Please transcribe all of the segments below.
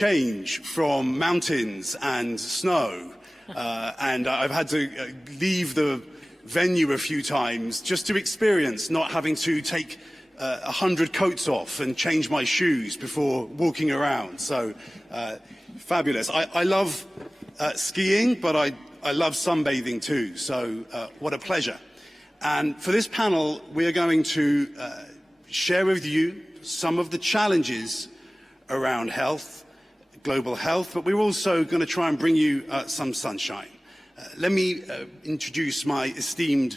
change from mountains and snow, and I've had to leave the venue a few times just to experience not having to take 100 coats off and change my shoes before walking around. So fabulous. I love skiing, but I love sunbathing too, so what a pleasure. And for this panel, we are going to share with you some of the challenges around health, global health, but we're also going to try and bring you some sunshine. Let me introduce my esteemed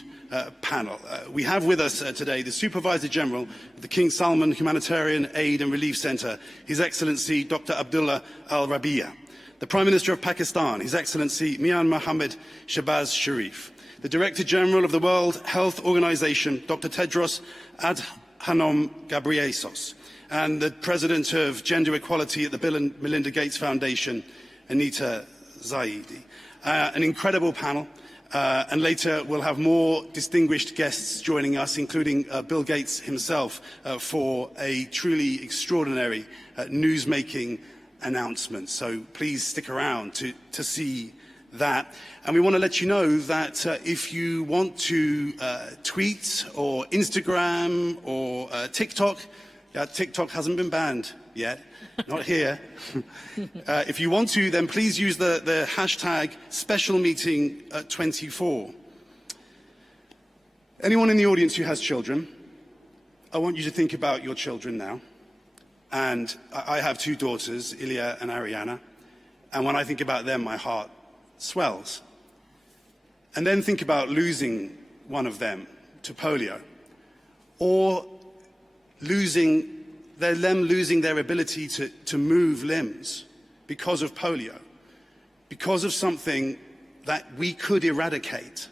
panel. We have with us today the Supervisor General of the King Salman Humanitarian Aid and Relief Centre, His Excellency Dr. Abdullah Al Rabi'a, the Prime Minister of Pakistan, His Excellency Mian Mohammed Shehbaz Sharif, the Director General of the World Health Organization, Dr. Tedros Adhanom Ghebreyesus, and the President of Gender Equality at the Bill and Melinda Gates Foundation, Anita, Zaidi. An incredible panel, and later we'll have more distinguished guests joining us, including Bill Gates himself, for a truly extraordinary news-making announcement. So please stick around to see that. And we want to let you know that if you want to tweet or Instagram or TikTok, TikTok hasn't been banned yet, not here. If you want to, then please use the hashtag #SpecialMeeting24. Anyone in the audience who has children, I want you to think about your children now. And I have two daughters, Ilya and Ariana, and when I think about them, my heart swells. And then think about losing one of them to polio, or losing their ability to move limbs because of polio, because of something that we could eradicate,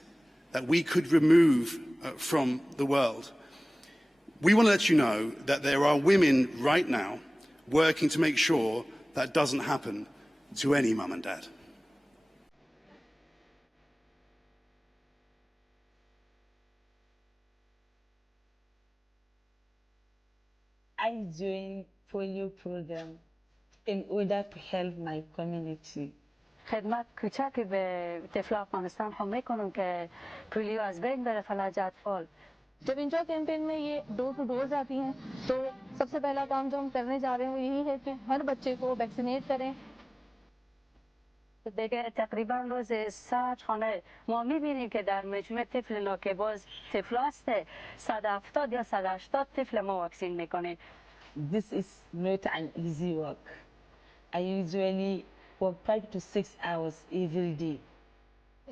that we could remove from the world. We want to let you know that there are women right now working to make sure that doesn't happen to any mum and dad. I joined polio program in order to help my community. خدمت کوچکی به طفل افغانستان هم میکنم که پولیو از بین بره فلاج اطفال. जब intra campaign में ये door to door जाती हैं तो सबसे पहला काम जो हम करने जा रहे हैं वो यही है कि हर बच्चे को वैक्सीनेट करें. دیگه تقریبا روز 100 خانه ما میبینیم که در مجموع طفل که باز طفل است 170 یا 180 طفل ما واکسین میکنیم. This is not an easy work. I usually work 5 to 6 hours every day.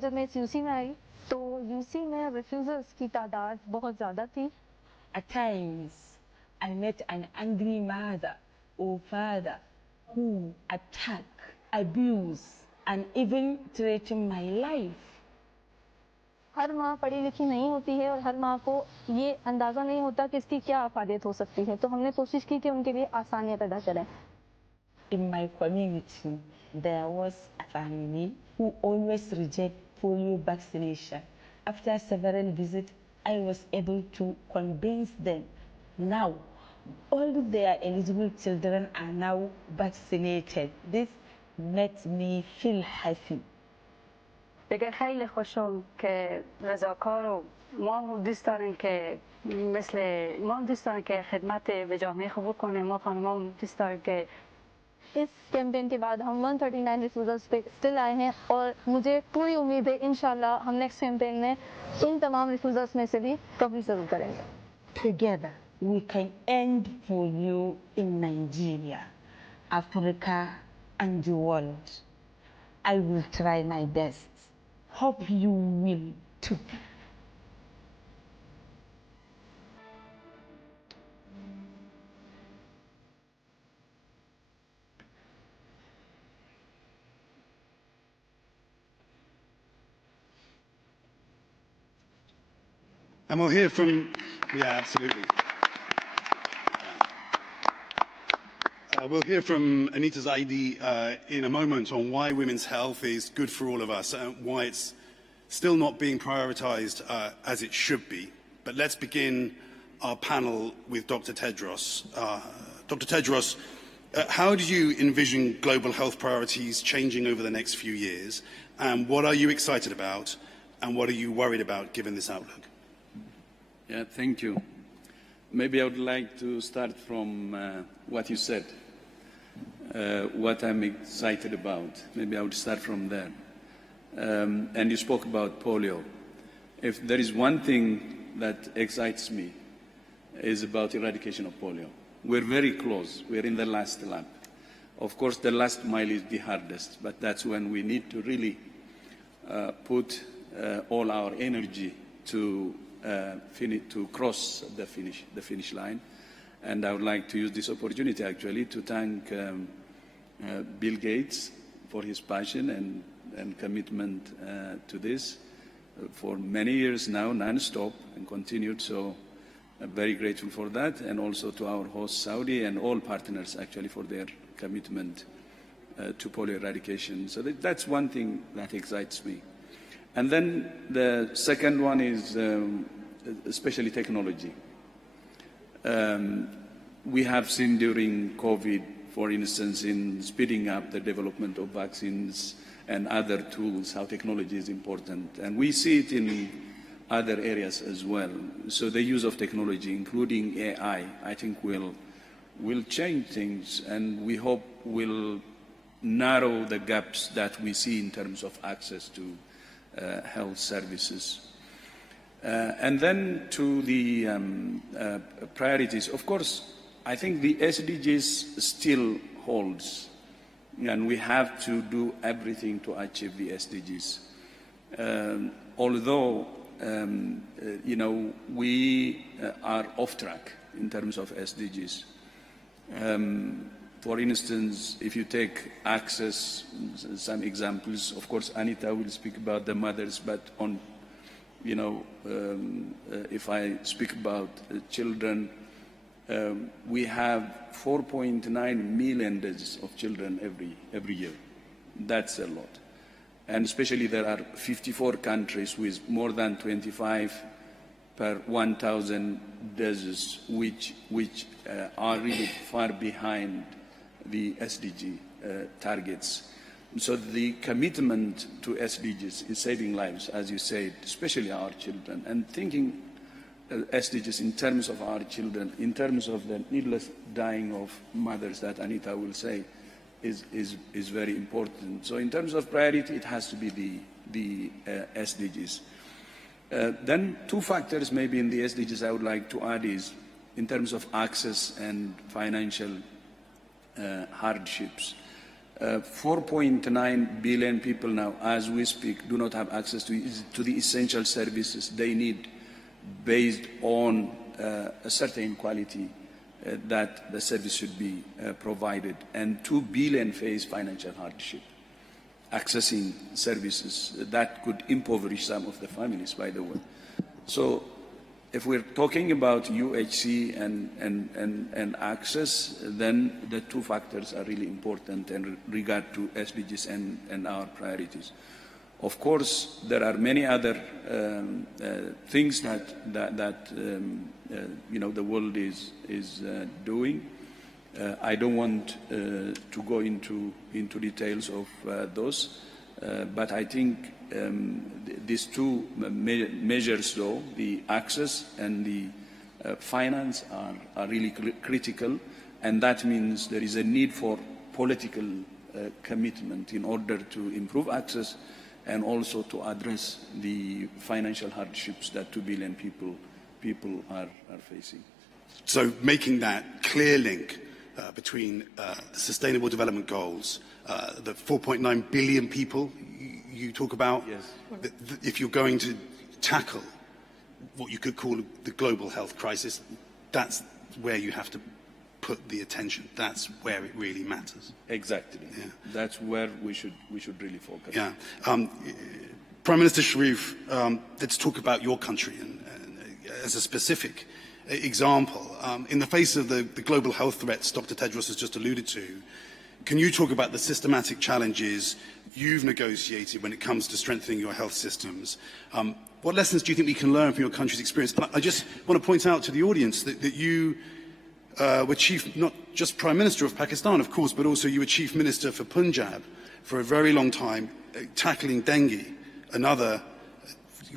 जब मैं यूसी में आई तो यूसी में रिफ्यूजर्स की तादाद बहुत ज़्यादा थी. At times, I met an angry mother or father who attack, abuse, and even threaten my life. हर माँ पढ़ी लिखी नहीं होती है और हर माँ को ये अंदाज़ा नहीं होता कि इसकी क्या आफादियत हो सकती है, तो हमने कोशिश की कि उनके लिए आसानियाँ पैदा करें. In my community, there was a family who always reject polio vaccination. After several visits, I was able to convince them. Now, all their eligible children are now vaccinated. This makes me feel happy. دیگه خیلی خوشم که رضاکار و ما دوست داریم که ما دوست داریم که خدمت به جامعه خوب کنیم. ما خانم‌ها دوست داریم که इस campaign के बाद हम 139 रिफ्यूजर्स पे still आए हैं और मुझे पूरी उम्मीद है इंशाल्लाह हम नेक्स्ट कैंपेन में इन तमाम रिफ्यूजर्स में से भी कवरेज जरूर करेंगे. Together, we can end polio in Nigeria, Africa, and the world. I will try my best. Hope you will too. And we'll hear from, yeah, absolutely. We'll hear from Anita Zaidi in a moment on why women's health is good for all of us and why it's still not being prioritized as it should be. But let's begin our panel with Dr. Tedros. Dr. Tedros, How do you envision global health priorities changing over the next few years? And what are you excited about? And what are you worried about given this outlook? Yeah, thank you. Maybe I would like to start from what you said, what I'm excited about. Maybe I would start from there. And you spoke about polio. If there is one thing that excites me, is about eradication of polio. We're very close. We're in the last lap. Of course, the last mile is the hardest, but that's when we need to really put all our energy to cross the finish line. And I would like to use this opportunity actually to thank Bill Gates for his passion and commitment to this for many years now, non-stop, and continued. So I'm very grateful for that, and also to our host Saudi and all partners actually for their commitment to polio eradication. So that's one thing that excites me. And then the second one is especially technology. We have seen during COVID, for instance, in speeding up the development of vaccines and other tools, how technology is important. And we see it in other areas as well. So the use of technology, including AI, I think will change things, and we hope will narrow the gaps that we see in terms of access to health services. And then to the priorities, of course, I think the SDGs still holds, and we have to do everything to achieve the SDGs. Although, you know, we are off track in terms of SDGs. For instance, if you take access, some examples, of course, Anita will speak about the mothers, but on, you know, if I speak about children, we have 4.9 million deaths of children every year. That's a lot. And especially there are 54 countries with more than 25 per 1,000 deaths, which are really far behind the SDG targets. So the commitment to SDGs is saving lives, as you said, especially our children, and thinking SDGs in terms of our children, in terms of the needless dying of mothers that Anita will say, is very important. So in terms of priority, it has to be the SDGs. Then two factors maybe in the SDGs I would like to add is in terms of access and financial hardships. 4.9 billion people now, as we speak, do not have access to the essential services they need based on a certain quality that the service should be provided. And 2 billion face financial hardship accessing services that could impoverish some of the families, by the way. So if we're talking about UHC and access, then the two factors are really important in regard to SDGs and our priorities. Of course, there are many other things that you know, the world is doing. I don't want to go into details of those, but I think these two measures, though, the access and the finance, are really critical, and that means there is a need for political commitment in order to improve access and also to address the financial hardships that 2 billion people are facing. So making that clear link between the Sustainable Development Goals, the 4.9 billion people you talk about, yes. If you're going to tackle what you could call the global health crisis, that's where you have to put the attention. That's where it really matters. Exactly. Yeah. That's where we should really focus. Yeah. Prime Minister Sharif, let's talk about your country and as a specific example. In the face of the global health threats Dr. Tedros has just alluded to, can you talk about the systematic challenges you've negotiated when it comes to strengthening your health systems? What lessons do you think we can learn from your country's experience? And I just want to point out to the audience that you were not just Prime Minister of Pakistan, of course, but also you were Chief Minister for Punjab for a very long time, tackling dengue, another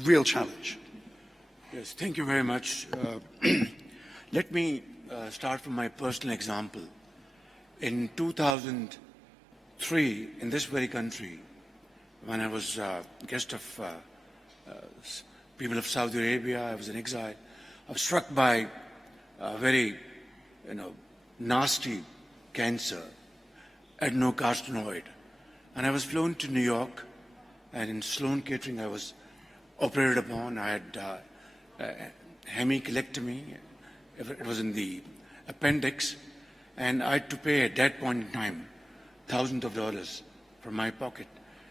real challenge. Yes, thank you very much. Let me start from my personal example. In 2003, in this very country, when I was guest of people of Saudi Arabia, I was in exile, I was struck by a very, nasty cancer, adenocarcinoid. And I was flown to New York, and in Sloan Kettering I was operated upon. I had hemicolectomy. It was in the appendix, and I had to pay at that point in time thousands of dollars from my pocket.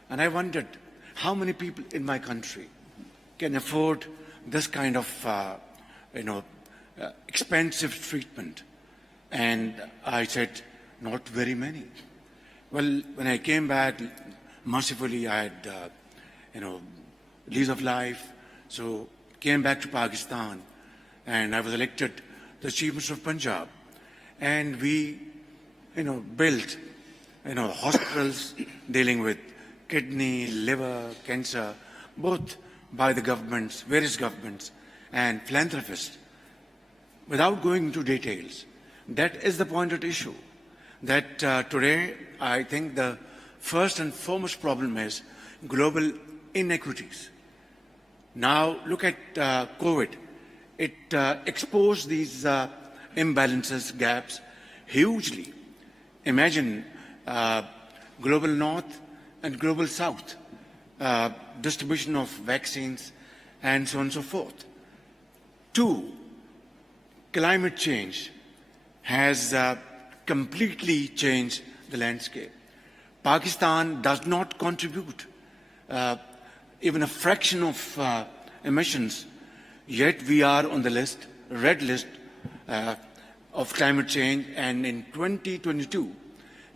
And I wondered how many people in my country can afford this kind of expensive treatment. And I said, not very many. Well, when I came back, mercifully I had, lease of life, so came back to Pakistan, and I was elected the Chief Minister of Punjab. And we, built, hospitals dealing with kidney, liver, cancer, both by the governments, various governments, and philanthropists. Without going into details, that is the point at issue. That today, I think the first and foremost problem is global inequities. Now, look at COVID. It exposed these imbalances, gaps, hugely. Imagine global north and global south, distribution of vaccines, and so on and so forth. 2, climate change has completely changed the landscape. Pakistan does not contribute even a fraction of emissions, yet we are on the list, red list of climate change, and in 2022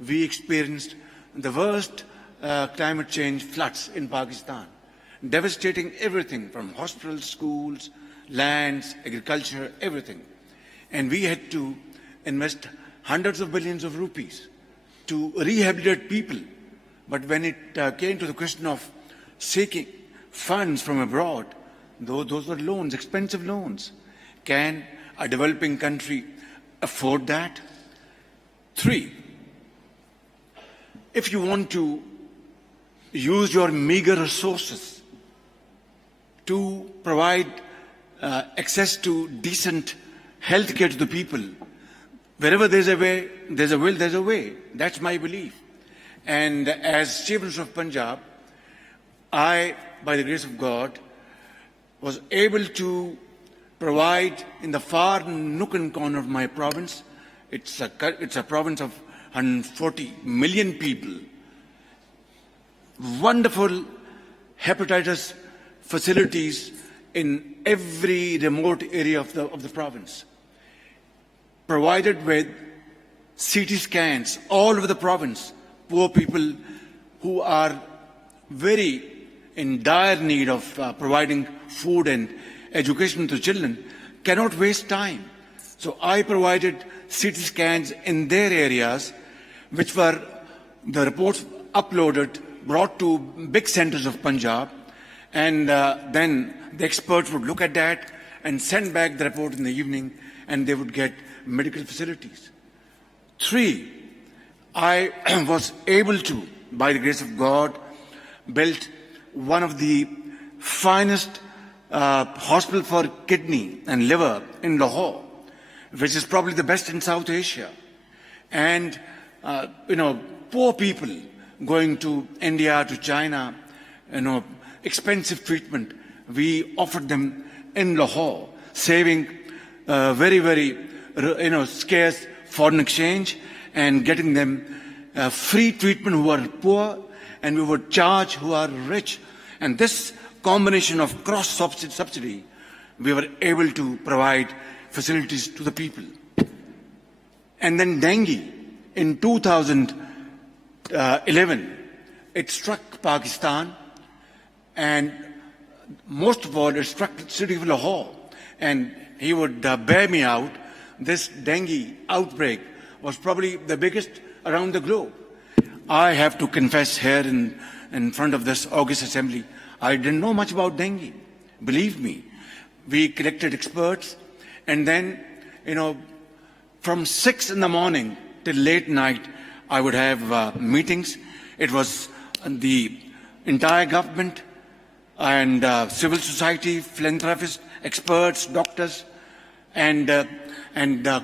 we experienced the worst climate change floods in Pakistan, devastating everything from hospitals, schools, lands, agriculture, everything. And we had to invest hundreds of billions of rupees to rehabilitate people. But when it came to the question of seeking funds from abroad, those were loans, expensive loans. Can a developing country afford that? 3, if you want to use your meager resources to provide access to decent health care to the people, wherever there's a way, there's a will, there's a way. That's my belief. And as Chief Minister of Punjab, I, by the grace of God, was able to provide in the far nook and corner of my province. It's a province of 140 million people. Wonderful hepatitis facilities in every remote area of the province. Provided with CT scans all over the province. Poor people who are very in dire need of providing food and education to children cannot waste time. So I provided CT scans in their areas, which were the reports uploaded, brought to big centers of Punjab, and then the experts would look at that and send back the report in the evening, and they would get medical facilities. 3, I was able to, by the grace of God, build one of the finest hospital for kidney and liver in Lahore, which is probably the best in South Asia. And, poor people going to India, to China, expensive treatment, we offered them in Lahore, saving very, very, scarce foreign exchange and getting them free treatment who are poor, and we would charge who are rich. And this combination of cross-subsidy, we were able to provide facilities to the people. And then dengue, in 2011, it struck Pakistan, and most of all, it struck the city of Lahore. And he would bear me out. This dengue outbreak was probably the biggest around the globe. I have to confess here in front of this August Assembly, I didn't know much about dengue. Believe me. We collected experts, and then, from 6 in the morning till late night, I would have meetings. It was the entire government and civil society, philanthropists, experts, doctors, and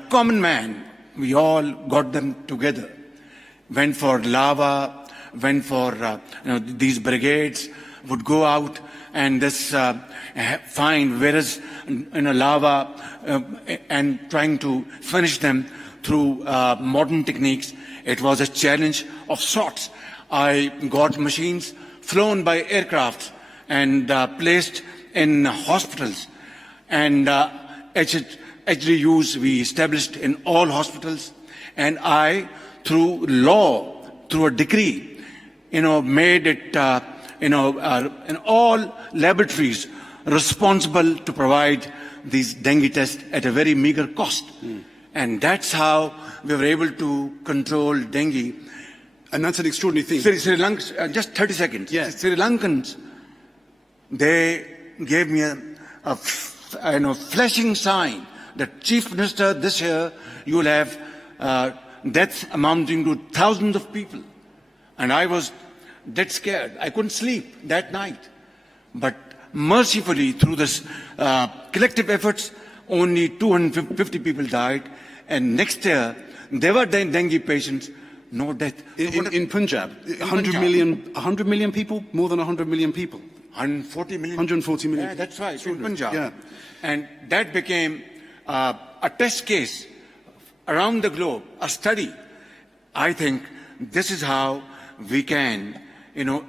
common man. We all got them together. Went for lava, went for these brigades would go out and find various lava and trying to finish them through modern techniques. It was a challenge of sorts. I got machines flown by aircraft and placed in hospitals, and HDUs we established in all hospitals, and I, through law, through a decree, made it, in all laboratories responsible to provide these dengue tests at a very meager cost. And that's how we were able to control dengue. And that's an extraordinary thing. Sri Lanka, just 30 seconds. Yes. Sri Lankans, they gave me a flashing sign that, Chief Minister, this year you will have deaths amounting to thousands of people. And I was dead scared. I couldn't sleep that night. But mercifully, through this collective efforts, only 250 people died. And next year, there were dengue patients, no death. In Punjab, 100 million people? More than 100 million people? 140 million. 140 million. Yeah, that's right, in Punjab. Yeah. And that became a test case around the globe, a study. I think this is how we can,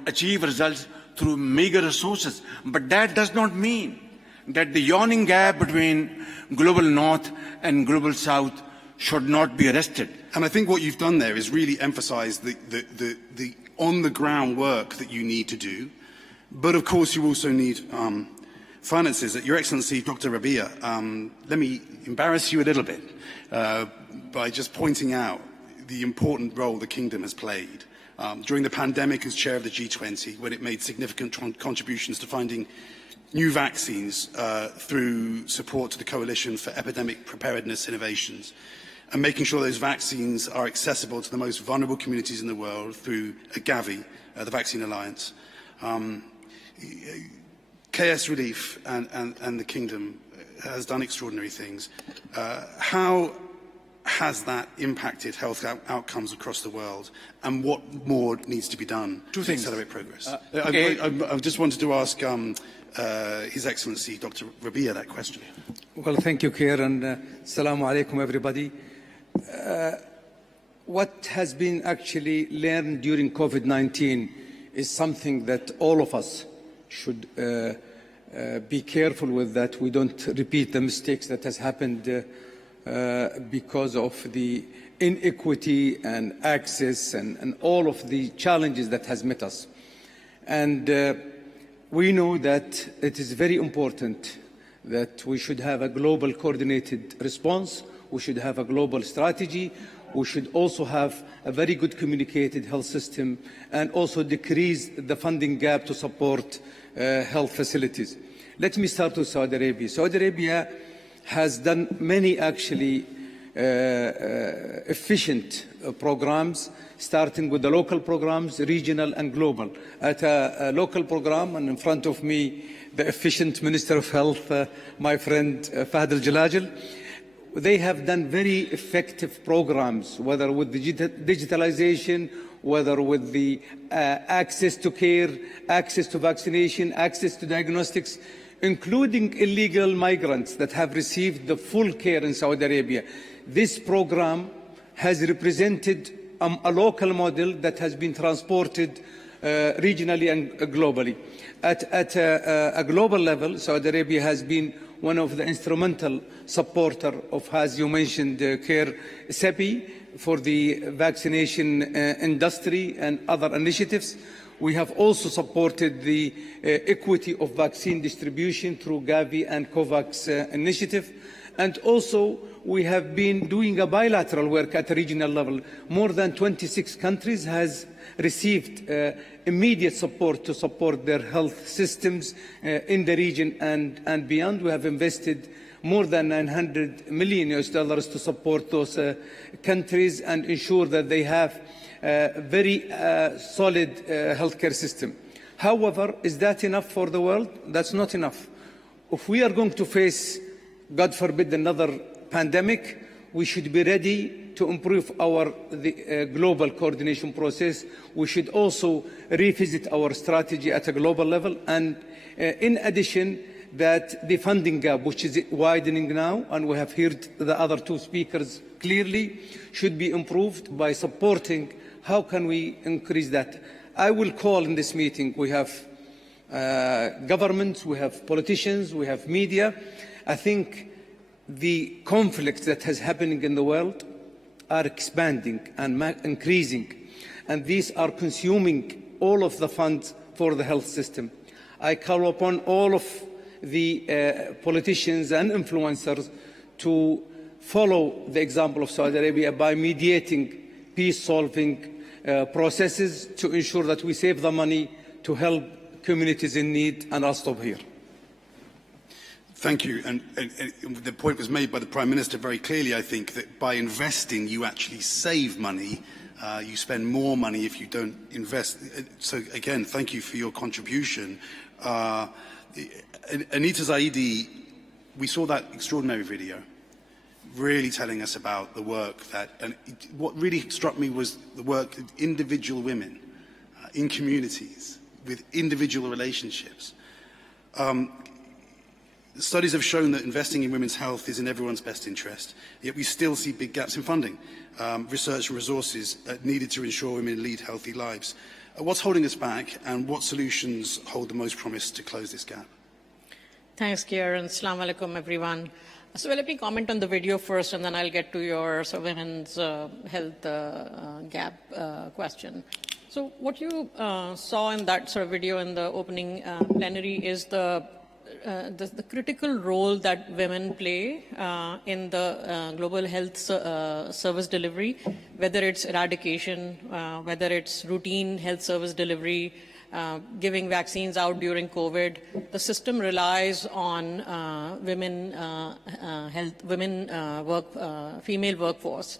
achieve results through meager resources. But that does not mean that the yawning gap between global north and global south should not be arrested. And I think what you've done there is really emphasize the on-the-ground work that you need to do. But of course, you also need finances. Your Excellency, Dr. Rabia, let me embarrass you a little bit by just pointing out the important role the Kingdom has played during the pandemic as chair of the G20, when it made significant contributions to finding new vaccines through support to the Coalition for Epidemic Preparedness Innovations, and making sure those vaccines are accessible to the most vulnerable communities in the world through Gavi, the Vaccine Alliance. KS Relief and the Kingdom has done extraordinary things. How has that impacted health outcomes across the world, and what more needs to be done to accelerate progress? I just wanted to ask His Excellency Dr. Rabia that question. Well, thank you, Keir, and assalamu alaikum, everybody. What has been actually learned during COVID-19 is something that all of us should be careful with, that we don't repeat the mistakes that has happened because of the inequity and access and all of the challenges that has met us. And we know that it is very important that we should have a global coordinated response. We should have a global strategy. We should also have a very good communicated health system, and also decrease the funding gap to support health facilities. Let me start with Saudi Arabia. Saudi Arabia has done many actually efficient programs, starting with the local programs, regional and global. At a local program, and in front of me, the efficient Minister of Health, my friend Fahd Al-Jalajil, they have done very effective programs, whether with the digitalization, whether with the access to care, access to vaccination, access to diagnostics, including illegal migrants that have received the full care in Saudi Arabia. This program has represented a local model that has been transported regionally and globally. At a global level, Saudi Arabia has been one of the instrumental supporter of, as you mentioned, Keir, CEPI, for the vaccination industry and other initiatives. We have also supported the equity of vaccine distribution through Gavi and COVAX initiative. And also, we have been doing a bilateral work at a regional level. More than 26 countries has received immediate support to support their health systems in the region and beyond. We have invested more than $900 million to support those countries and ensure that they have a very solid healthcare system. However, is that enough for the world? That's not enough. If we are going to face, God forbid, another pandemic, we should be ready to improve the global coordination process. We should also revisit our strategy at a global level. And in addition, that the funding gap, which is widening now, and we have heard the other two speakers clearly, should be improved by supporting how can we increase that. I will call in this meeting, we have governments, we have politicians, we have media. I think the conflicts that is happening in the world are expanding and increasing, and these are consuming all of the funds for the health system. I call upon all of the politicians and influencers to follow the example of Saudi Arabia by mediating peace-solving processes to ensure that we save the money to help communities in need, and I'll stop here. Thank you. And the point was made by the Prime Minister very clearly, I think, that by investing you actually save money. You spend more money if you don't invest. So again, thank you for your contribution. Anita Zaidi, we saw that extraordinary video, really telling us about the work that, and what really struck me was the work of individual women in communities with individual relationships. Studies have shown that investing in women's health is in everyone's best interest, yet we still see big gaps in funding, research and resources needed to ensure women lead healthy lives. What's holding us back, and what solutions hold the most promise to close this gap? Thanks, Keir, and Assalamu alaikum, everyone. So let me comment on the video first, and then I'll get to your women's health gap question. So what you saw in that video in the opening plenary is the critical role that women play in the global health service delivery, whether it's eradication, whether it's routine health service delivery, giving vaccines out during COVID. The system relies on female workforce.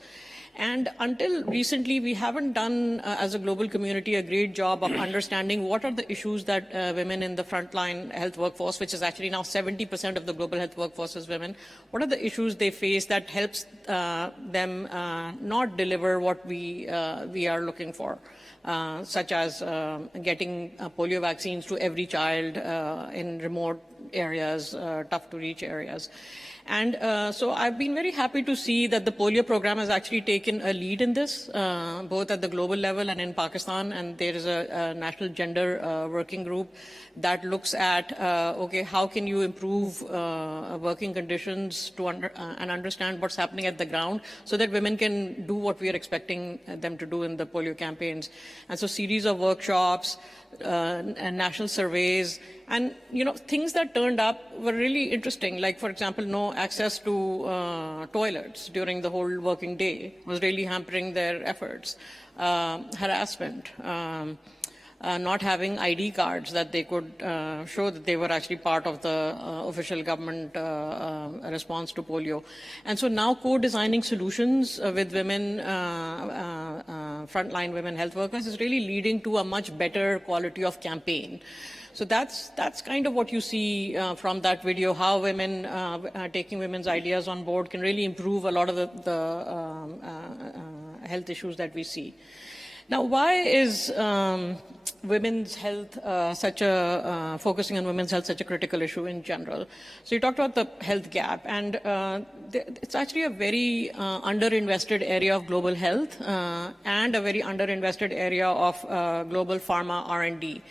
And until recently, we haven't done, as a global community, a great job of understanding what are the issues that women in the frontline health workforce, which is actually now 70% of the global health workforce is women, what are the issues they face that helps them not deliver what we are looking for, such as getting polio vaccines to every child in remote areas, tough to reach areas. And so I've been very happy to see that the polio program has actually taken a lead in this, both at the global level and in Pakistan. And there is a national gender working group that looks at, okay, how can you improve working conditions to and understand what's happening at the ground so that women can do what we are expecting them to do in the polio campaigns. And so series of workshops, and national surveys, and things that turned up were really interesting. Like, for example, no access to toilets during the whole working day was really hampering their efforts. Harassment, not having ID cards that they could show that they were actually part of the official government response to polio. And so now co-designing solutions with women, frontline women health workers is really leading to a much better quality of campaign. So that's kind of what you see from that video, how women taking women's ideas on board can really improve a lot of the health issues that we see. Now, why is women's health focusing on women's health such a critical issue in general? So you talked about the health gap, and it's actually a very underinvested area of global health and a very underinvested area of global pharma R&D.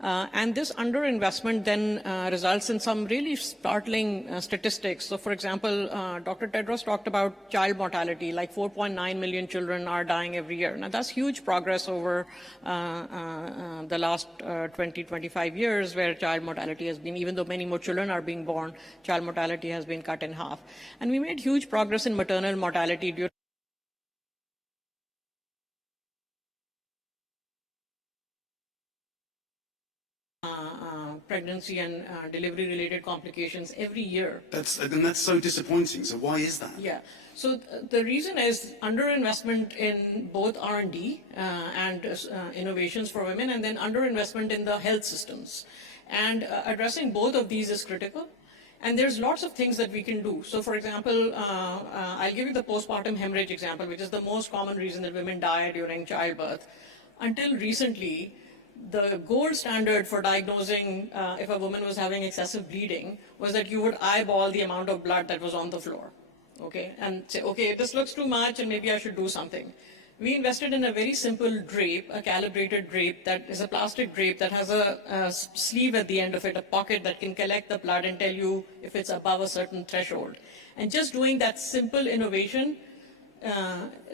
And this underinvestment then results in some really startling statistics. So, for example, Dr. Tedros talked about child mortality, like 4.9 million children are dying every year. Now, that's huge progress over the the last 20-25 years, where child mortality has been, even though many more children are being born, child mortality has been cut in half. And we made huge progress in maternal mortality during pregnancy and delivery-related complications every year. And that's so disappointing. So why is that? Yeah. So the reason is underinvestment in both R&D and innovations for women, and then underinvestment in the health systems. And addressing both of these is critical. And there's lots of things that we can do. So, for example, I'll give you the postpartum hemorrhage example, which is the most common reason that women die during childbirth. Until recently, the gold standard for diagnosing if a woman was having excessive bleeding was that you would eyeball the amount of blood that was on the floor, okay, and say, okay, this looks too much and maybe I should do something. We invested in a very simple drape, a calibrated drape that is a plastic drape that has a sleeve at the end of it, a pocket that can collect the blood and tell you if it's above a certain threshold. And just doing that simple innovation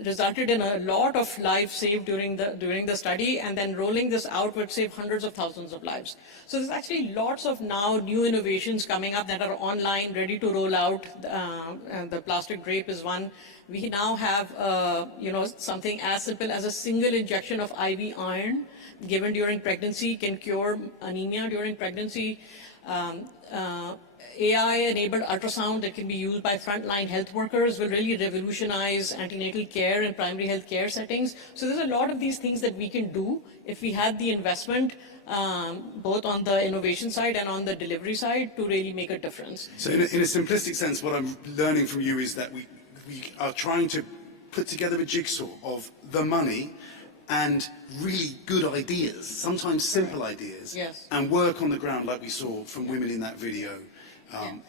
resulted in a lot of lives saved during the study, and then rolling this out would save hundreds of thousands of lives. So there's actually lots of now new innovations coming up that are online, ready to roll out. And the plastic drape is one. We now have something as simple as a single injection of IV iron given during pregnancy can cure anemia during pregnancy. AI-enabled ultrasound that can be used by frontline health workers will really revolutionize antenatal care and primary health care settings. So there's a lot of these things that we can do if we had the investment, both on the innovation side and on the delivery side, to really make a difference. So in a simplistic sense, what I'm learning from you is that we are trying to put together a jigsaw of the money and really good ideas, sometimes simple ideas, yes, and work on the ground like we saw from women in that video.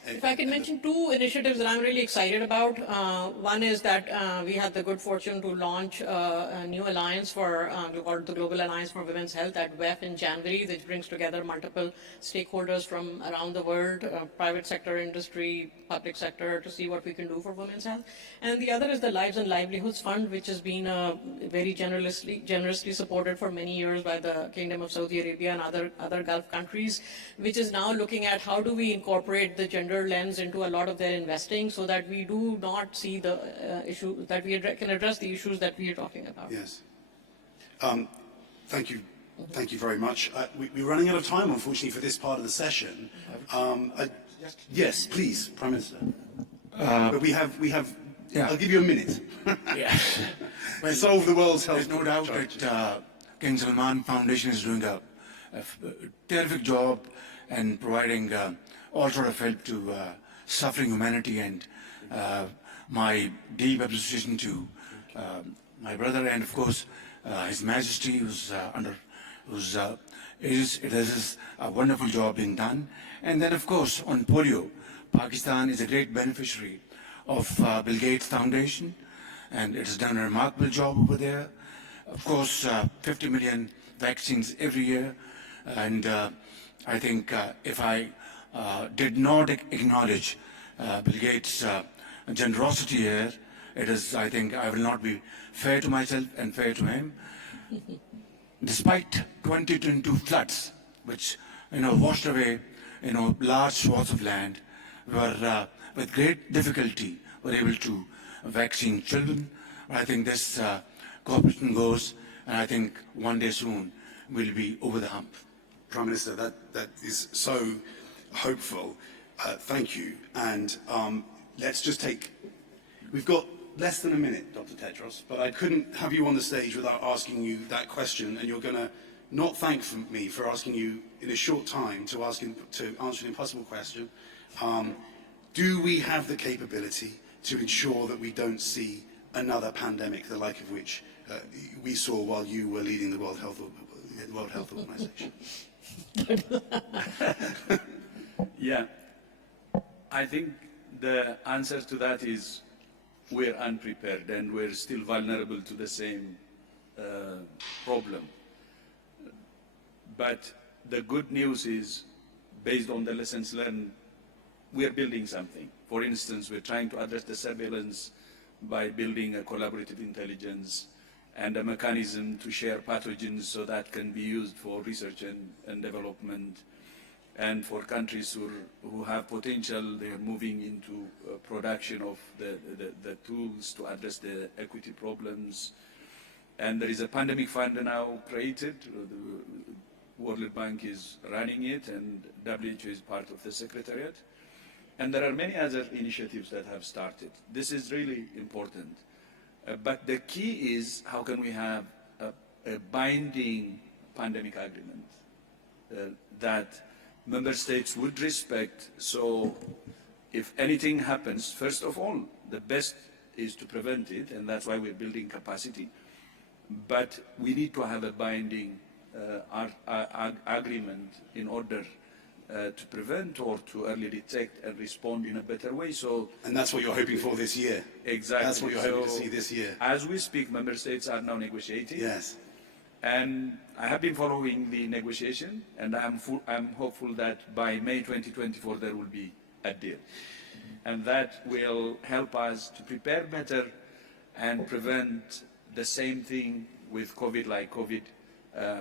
If I can mention two initiatives that I'm really excited about. One is that we had the good fortune to launch a new alliance called the Global Alliance for Women's Health at WEF in January, which brings together multiple stakeholders from around the world, private sector, industry, public sector, to see what we can do for women's health. And the other is the Lives and Livelihoods Fund, which has been very generously supported for many years by the Kingdom of Saudi Arabia and other Gulf countries, which is now looking at how do we incorporate the gender lens into a lot of their investing, so that we do not see the issue, that we can address the issues that we are talking about. Yes. Thank you. Thank you very much. We're running out of time, unfortunately, for this part of the session. Yes, please, Prime Minister. But we have. Yeah. I'll give you a minute. Yeah. Well, solve the world's health. There's no doubt that King Salman Foundation is doing a terrific job in providing all sort of help to suffering humanity, and my deep appreciation to my brother and, of course, His Majesty, it is a wonderful job being done. And then, of course, on polio, Pakistan is a great beneficiary of Bill Gates Foundation, and it has done a remarkable job over there. Of course, 50 million vaccines every year, and I think if I did not acknowledge Bill Gates' generosity here, I think I will not be fair to myself and fair to him. Despite 2022 floods, which washed away large swaths of land, we were with great difficulty were able to vaccine children. I think this cooperation goes, and I think one day soon we'll be over the hump. Prime Minister, that is so hopeful. Thank you. And let's just we've got less than a minute, Dr. Tedros, but I couldn't have you on the stage without asking you that question, and you're going to not thank me for asking you in a short time to answer an impossible question. Do we have the capability to ensure that we don't see another pandemic, the like of which we saw while you were leading the World Health Organization? Yeah, I think the answer to that is we're unprepared and we're still vulnerable to the same problem. But the good news is, based on the lessons learned, we're building something. For instance, we're trying to address the surveillance by building a collaborative intelligence and a mechanism to share pathogens so that can be used for research and development. And for countries who have potential, they are moving into production of the tools to address the equity problems. And there is a pandemic fund now created. The World Bank is running it, and WHO is part of the Secretariat. And there are many other initiatives that have started. This is really important. But the key is, how can we have a binding pandemic agreement that member states would respect? So if anything happens, first of all, the best is to prevent it, and that's why we're building capacity. But we need to have a binding agreement in order to prevent or to early detect and respond in a better way. So, and that's what you're hoping for this year. Exactly. That's what you're hoping to see this year. As we speak, member states are now negotiating. Yes. And I have been following the negotiation, and I'm hopeful that by May 2024 there will be a deal. And that will help us to prepare better and prevent the same thing with COVID, like COVID,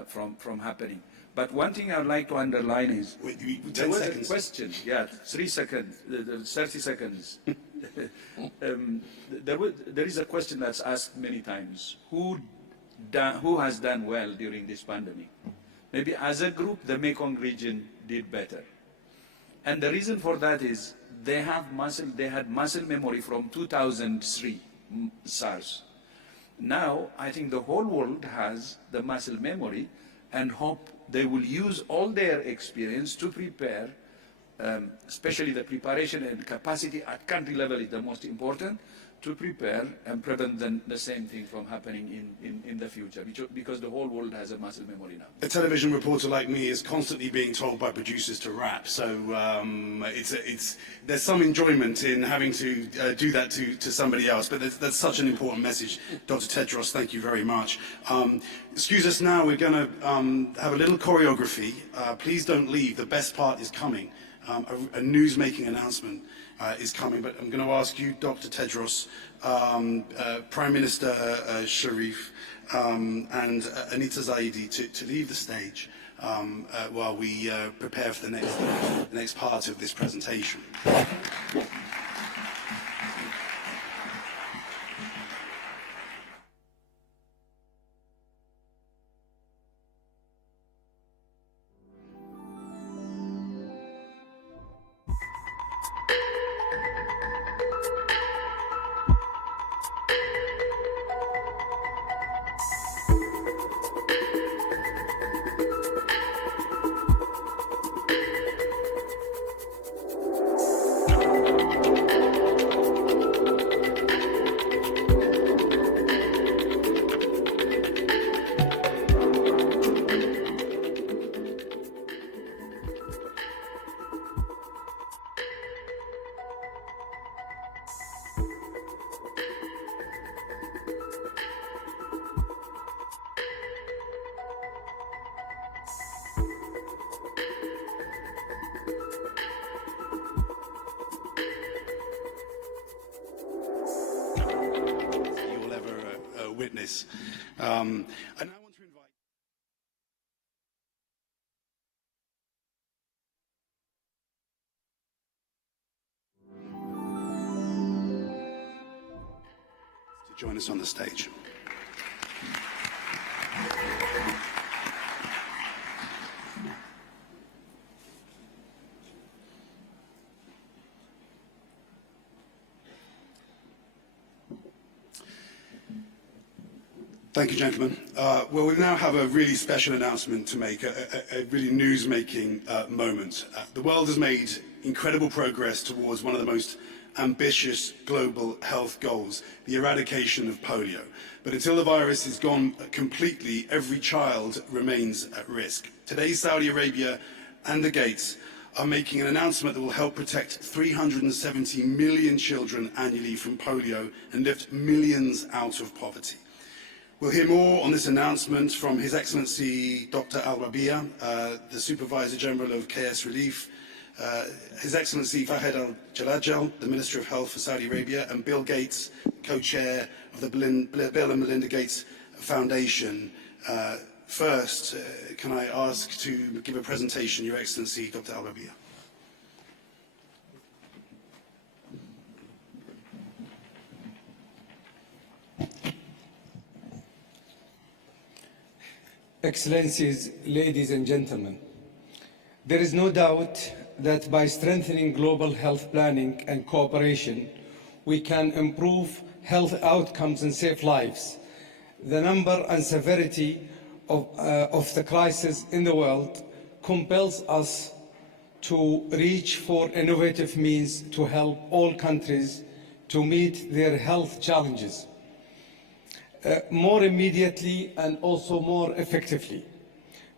from happening. But one thing I would like to underline is, there was a question, 3 seconds, 30 seconds. There is a question that's asked many times, who has done well during this pandemic? Maybe as a group, the Mekong region did better. And the reason for that is they had muscle memory from 2003 SARS. Now, I think the whole world has the muscle memory, and hope they will use all their experience to prepare, especially the preparation and capacity at country level is the most important, to prepare and prevent the same thing from happening in the future, because the whole world has a muscle memory now. A television reporter like me is constantly being told by producers to rap, so there's some enjoyment in having to do that to somebody else, but that's such an important message. Dr. Tedros, thank you very much. Excuse us now, we're going to have a little choreography. Please don't leave, the best part is coming. A news-making announcement is coming, but I'm going to ask you, Dr. Tedros, Prime Minister Sharif, and Anita Zaidi to leave the stage while we prepare for the next part of this presentation. Witness. And I want to invite... to join us on the stage. Thank you, gentlemen. Well, we now have a really special announcement to make, a really news-making moment. The world has made incredible progress towards one of the most ambitious global health goals, the eradication of polio. But until the virus is gone completely, every child remains at risk. Today, Saudi Arabia and the Gates are making an announcement that will help protect 370 million children annually from polio and lift millions out of poverty. We'll hear more on this announcement from His Excellency Dr. Al-Rabia, the Supervisor General of KS Relief, His Excellency Fahed Al-Jalajal, the Minister of Health for Saudi Arabia, and Bill Gates, co-chair of the Bill and Melinda Gates Foundation. First, can I ask to give a presentation, Your Excellency, Dr. Al-Rabi'a? Excellencies, ladies and gentlemen, there is no doubt that by strengthening global health planning and cooperation, we can improve health outcomes and save lives. The number and severity of the crisis in the world compels us to reach for innovative means to help all countries to meet their health challenges more immediately and also more effectively.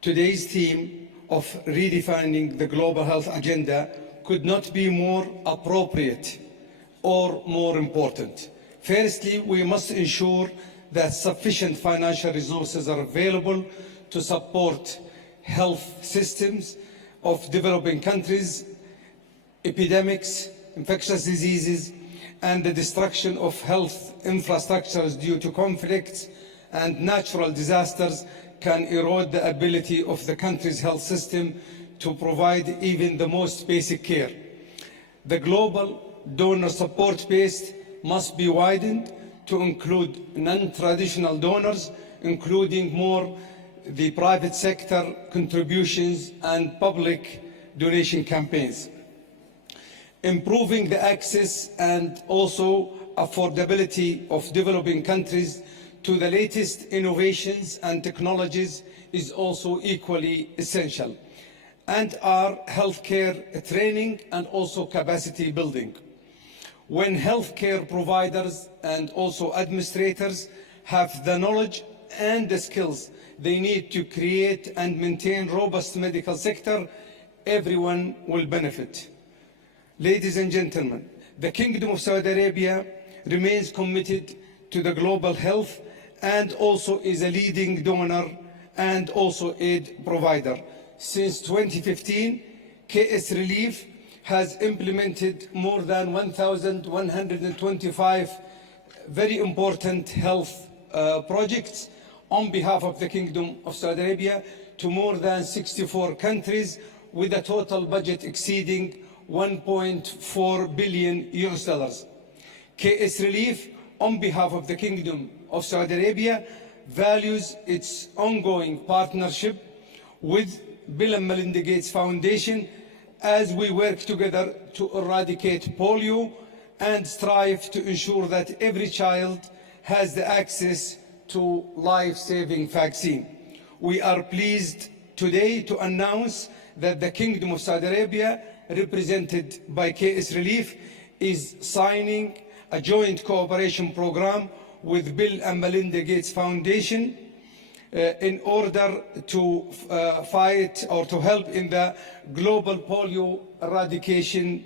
Today's theme of redefining the global health agenda could not be more appropriate or more important. Firstly, we must ensure that sufficient financial resources are available to support health systems of developing countries, epidemics, infectious diseases, and the destruction of health infrastructures due to conflicts and natural disasters can erode the ability of the country's health system to provide even the most basic care. The global donor support base must be widened to include non-traditional donors, including more the private sector contributions and public donation campaigns. Improving the access and also affordability of developing countries to the latest innovations and technologies is also equally essential, and our healthcare training and also capacity building. When healthcare providers and also administrators have the knowledge and the skills they need to create and maintain robust medical sector, everyone will benefit. Ladies and gentlemen, the Kingdom of Saudi Arabia remains committed to the global health and also is a leading donor and also aid provider. Since 2015, KS Relief has implemented more than 1,125 very important health projects on behalf of the Kingdom of Saudi Arabia to more than 64 countries with a total budget exceeding $1.4 billion. KS Relief, on behalf of the Kingdom of Saudi Arabia, values its ongoing partnership with Bill and Melinda Gates Foundation as we work together to eradicate polio and strive to ensure that every child has the access to life-saving vaccine. We are pleased today to announce that the Kingdom of Saudi Arabia, represented by KS Relief, is signing a joint cooperation program with Bill and Melinda Gates Foundation in order to fight or to help in the global polio eradication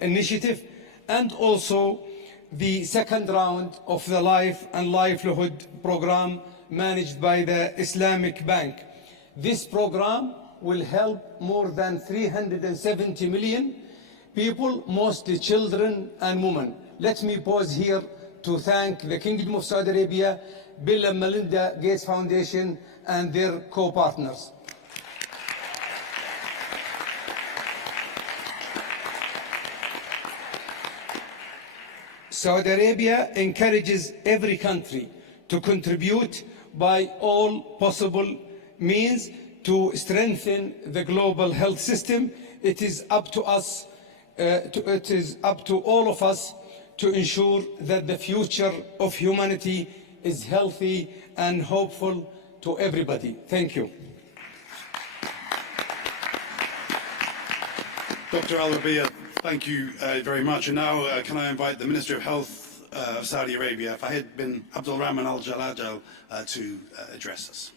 initiative, and also the second round of the Life and Livelihood program managed by the Islamic Bank. This program will help more than 370 million people, mostly children and women. Let me pause here to thank the Kingdom of Saudi Arabia, Bill and Melinda Gates Foundation, and their co-partners. Saudi Arabia encourages every country to contribute by all possible means to strengthen the global health system. It is up to us, it is up to all of us to ensure that the future of humanity is healthy and hopeful to everybody. Thank you. Dr. Al-Rabi'a, thank you very much. And now can I invite the Minister of Health of Saudi Arabia, Fahid bin Abdul Rahman Al Jalajal, to address us.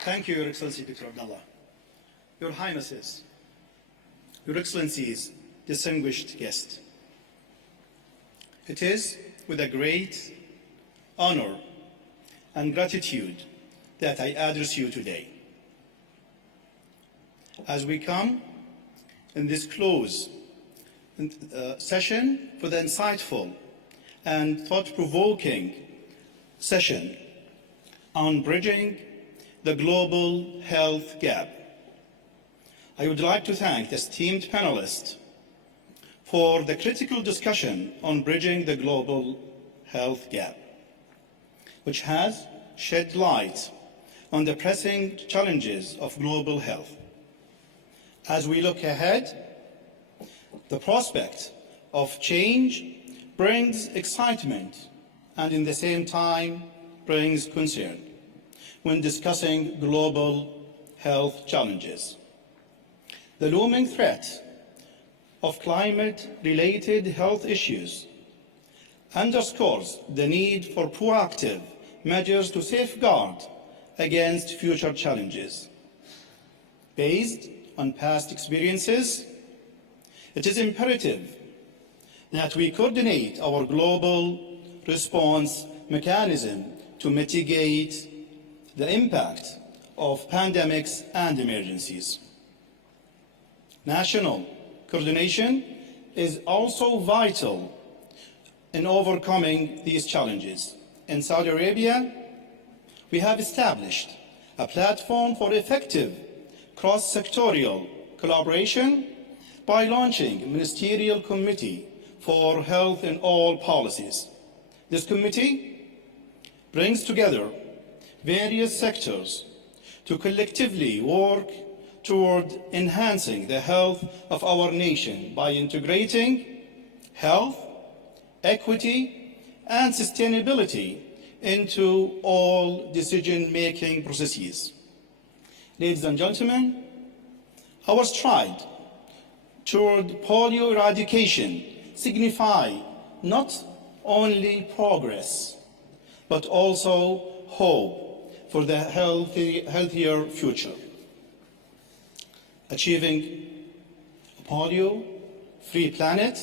Thank you, Your Excellency Dr. Abdullah. Your Highnesses, Your Excellencies, distinguished guests. It is with a great honor and gratitude that I address you today. As we come in this close session for the insightful and thought-provoking session on bridging the global health gap. I would like to thank the esteemed panelists for the critical discussion on bridging the global health gap, which has shed light on the pressing challenges of global health. As we look ahead, the prospect of change brings excitement and, in the same time, brings concern when discussing global health challenges. The looming threat of climate-related health issues underscores the need for proactive measures to safeguard against future challenges. Based on past experiences, it is imperative that we coordinate our global response mechanism to mitigate the impact of pandemics and emergencies. National coordination is also vital in overcoming these challenges. In Saudi Arabia, we have established a platform for effective cross-sectorial collaboration by launching a ministerial committee for health in all policies. This committee brings together various sectors to collectively work toward enhancing the health of our nation by integrating health, equity, and sustainability into all decision-making processes. Ladies and gentlemen, our stride toward polio eradication signify not only progress, but also hope for the healthier future. Achieving a polio-free planet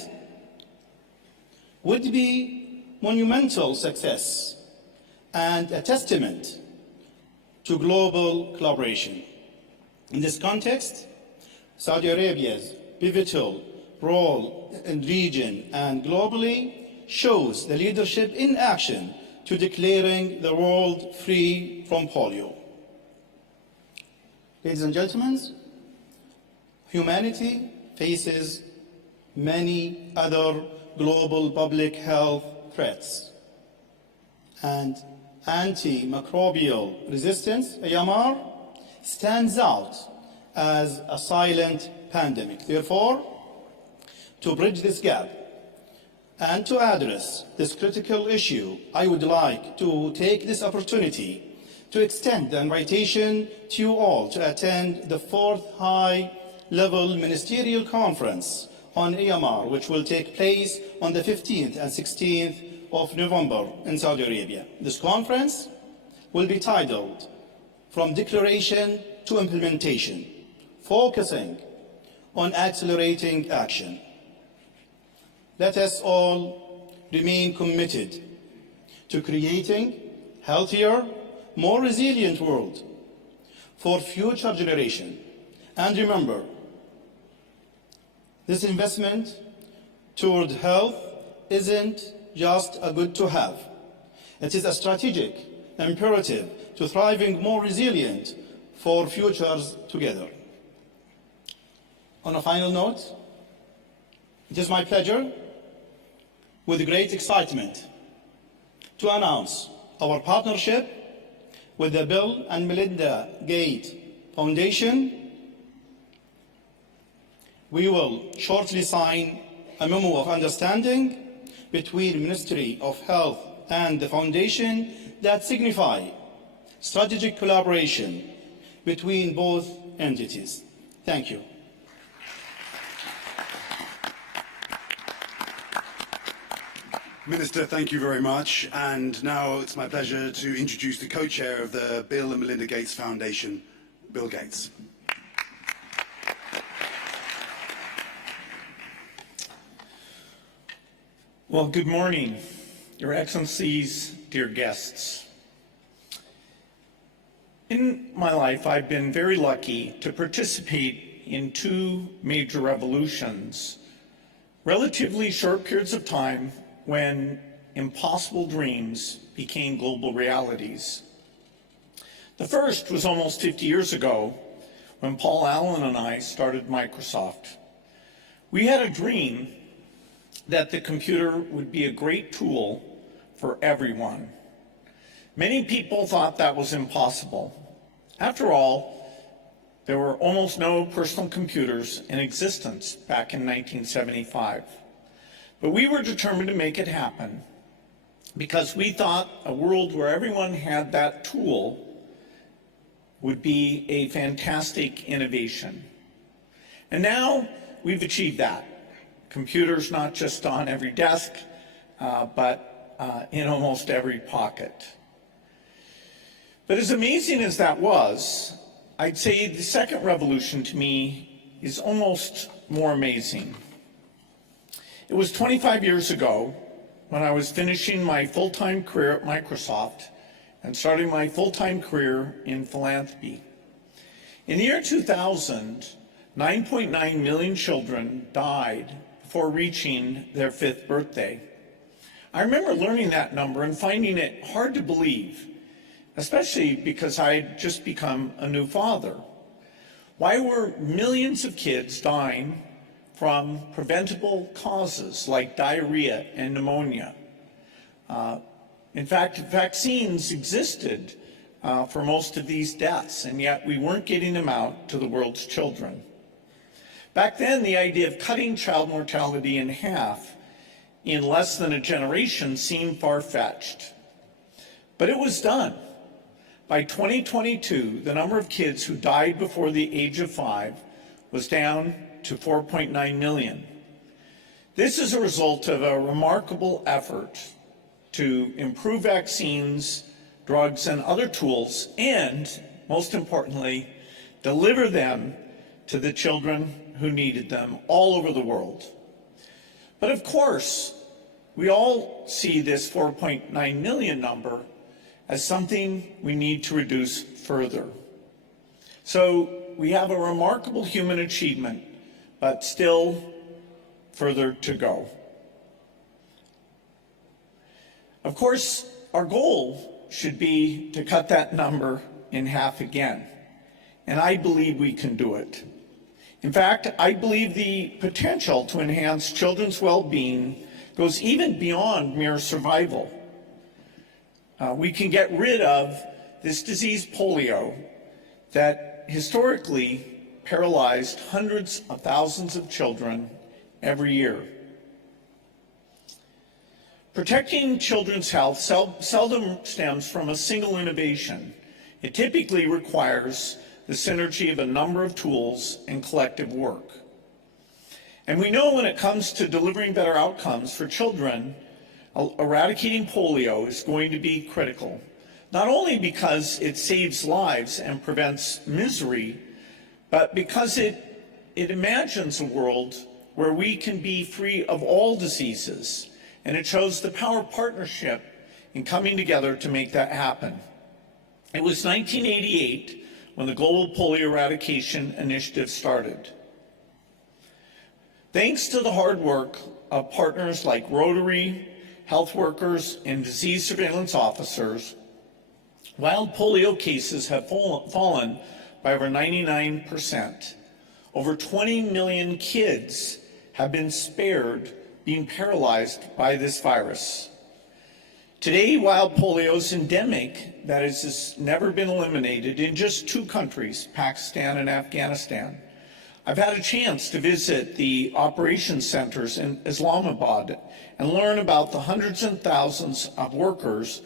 would be monumental success and a testament to global collaboration. In this context, Saudi Arabia's pivotal role in the region and globally shows the leadership in action to declaring the world free from polio. Ladies and gentlemen, humanity faces many other global public health threats, and antimicrobial resistance, AMR, stands out as a silent pandemic. Therefore, to bridge this gap and to address this critical issue, I would like to take this opportunity to extend the invitation to you all to attend the 4th high-level ministerial conference on AMR, which will take place on the 15th and 16th of November in Saudi Arabia. This conference will be titled From Declaration to Implementation, focusing on accelerating action. Let us all remain committed to creating a healthier, more resilient world for future generations. And remember, this investment toward health isn't just a good to have. It is a strategic imperative to thriving more resilient for futures together. On a final note, it is my pleasure, with great excitement, to announce our partnership with the Bill and Melinda Gates Foundation. We will shortly sign a memo of understanding between the Ministry of Health and the Foundation that signify strategic collaboration between both entities. Thank you. Minister, thank you very much. And now it's my pleasure to introduce the co-chair of the Bill and Melinda Gates Foundation, Bill Gates. Well, good morning, Your Excellencies, dear guests. In my life, I've been very lucky to participate in 2 major revolutions, relatively short periods of time when impossible dreams became global realities. The first was almost 50 years ago when Paul Allen and I started Microsoft. We had a dream that the computer would be a great tool for everyone. Many people thought that was impossible. After all, there were almost no personal computers in existence back in 1975. But we were determined to make it happen because we thought a world where everyone had that tool would be a fantastic innovation. And now we've achieved that. Computers not just on every desk, but in almost every pocket. But as amazing as that was, I'd say the second revolution to me is almost more amazing. It was 25 years ago when I was finishing my full-time career at Microsoft and starting my full-time career in philanthropy. In the year 2000, 9.9 million children died before reaching their 5th birthday. I remember learning that number and finding it hard to believe, especially because I had just become a new father. Why were millions of kids dying from preventable causes like diarrhea and pneumonia? In fact, vaccines existed for most of these deaths, and yet we weren't getting them out to the world's children. Back then, the idea of cutting child mortality in half in less than a generation seemed far-fetched. But it was done. By 2022, the number of kids who died before the age of 5 was down to 4.9 million. This is a result of a remarkable effort to improve vaccines, drugs, and other tools, and, most importantly, deliver them to the children who needed them all over the world. But of course, we all see this 4.9 million number as something we need to reduce further. So we have a remarkable human achievement, but still further to go. Of course, our goal should be to cut that number in half again, and I believe we can do it. In fact, I believe the potential to enhance children's well-being goes even beyond mere survival. We can get rid of this disease polio that historically paralyzed hundreds of thousands of children every year. Protecting children's health seldom stems from a single innovation. It typically requires the synergy of a number of tools and collective work. And we know when it comes to delivering better outcomes for children, eradicating polio is going to be critical, not only because it saves lives and prevents misery, but because it imagines a world where we can be free of all diseases, and it shows the power of partnership in coming together to make that happen. It was 1988 when the Global Polio Eradication Initiative started. Thanks to the hard work of partners like Rotary, health workers, and disease surveillance officers, wild polio cases have fallen by over 99%. Over 20 million kids have been spared being paralyzed by this virus. Today, wild polio is endemic, that is, has never been eliminated in just 2 countries, Pakistan and Afghanistan. I've had a chance to visit the operations centers in Islamabad and learn about the hundreds and thousands of workers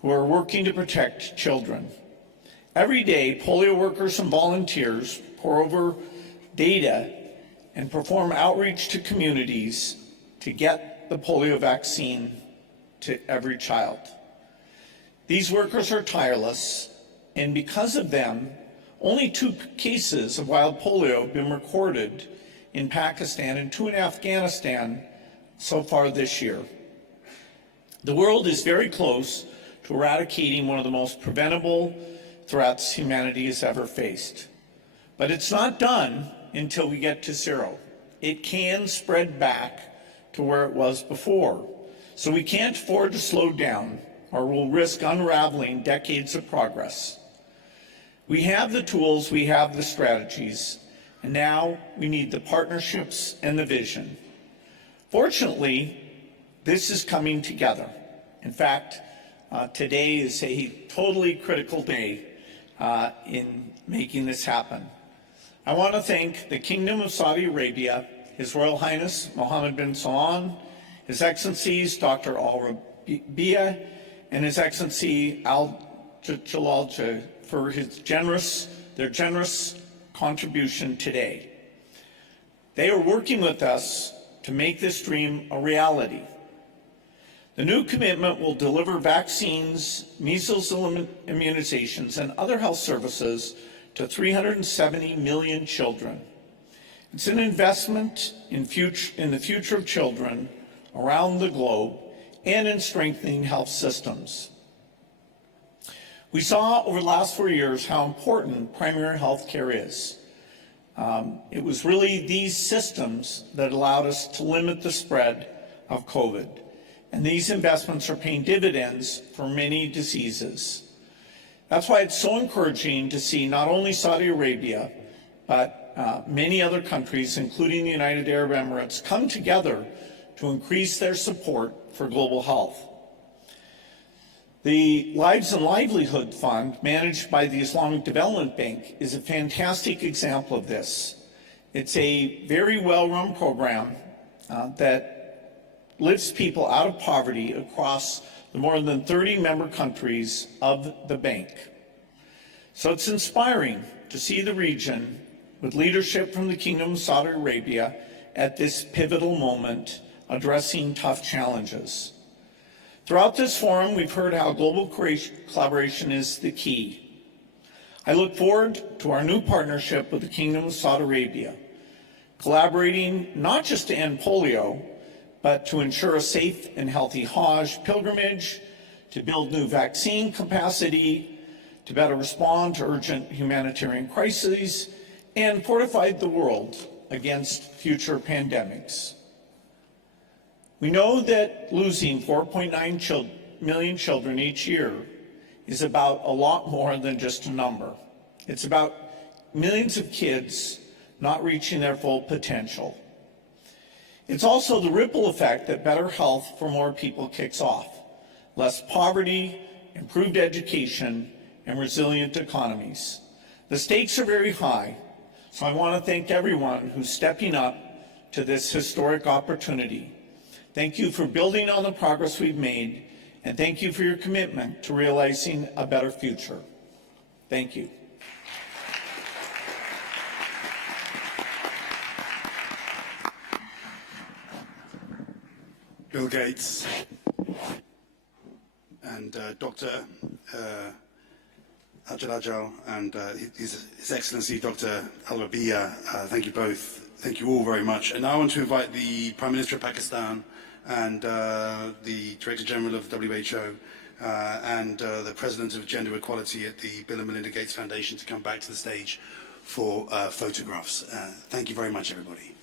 who are working to protect children. Every day, polio workers and volunteers pour over data and perform outreach to communities to get the polio vaccine to every child. These workers are tireless, and because of them, only 2 cases of wild polio have been recorded in Pakistan and 2 in Afghanistan so far this year. The world is very close to eradicating one of the most preventable threats humanity has ever faced. But it's not done until we get to 0. It can spread back to where it was before. So we can't afford to slow down or we'll risk unraveling decades of progress. We have the tools, we have the strategies, and now we need the partnerships and the vision. Fortunately, this is coming together. In fact, today is a totally critical day in making this happen. I want to thank the Kingdom of Saudi Arabia, His Royal Highness Mohammed bin Salman, His Excellencies Dr. Al-Rabi'a, and His Excellency Al-Jalal for their generous contribution today. They are working with us to make this dream a reality. The new commitment will deliver vaccines, measles immunizations, and other health services to 370 million children. It's an investment in the future of children around the globe and in strengthening health systems. We saw over the last 4 years how important primary health care is. It was really these systems that allowed us to limit the spread of COVID. And these investments are paying dividends for many diseases. That's why it's so encouraging to see not only Saudi Arabia, but many other countries, including the United Arab Emirates, come together to increase their support for global health. The Lives and Livelihood Fund, managed by the Islamic Development Bank, is a fantastic example of this. It's a very well-run program that lifts people out of poverty across the more than 30 member countries of the bank. So it's inspiring to see the region with leadership from the Kingdom of Saudi Arabia at this pivotal moment addressing tough challenges. Throughout this forum, we've heard how global collaboration is the key. I look forward to our new partnership with the Kingdom of Saudi Arabia, collaborating not just to end polio, but to ensure a safe and healthy Hajj pilgrimage, to build new vaccine capacity, to better respond to urgent humanitarian crises, and fortify the world against future pandemics. We know that losing 4.9 million children each year is about a lot more than just a number. It's about millions of kids not reaching their full potential. It's also the ripple effect that better health for more people kicks off. Less poverty, improved education, and resilient economies. The stakes are very high, so I want to thank everyone who's stepping up to this historic opportunity. Thank you for building on the progress we've made, and thank you for your commitment to realizing a better future. Thank you. Bill Gates and Dr. Al-Jalal and His Excellency Dr. Al-Rabi'a, thank you both. Thank you all very much. And now I want to invite the Prime Minister of Pakistan and the Director General of the WHO and the President of Gender Equality at the Bill and Melinda Gates Foundation to come back to the stage for photographs. Thank you very much, everybody.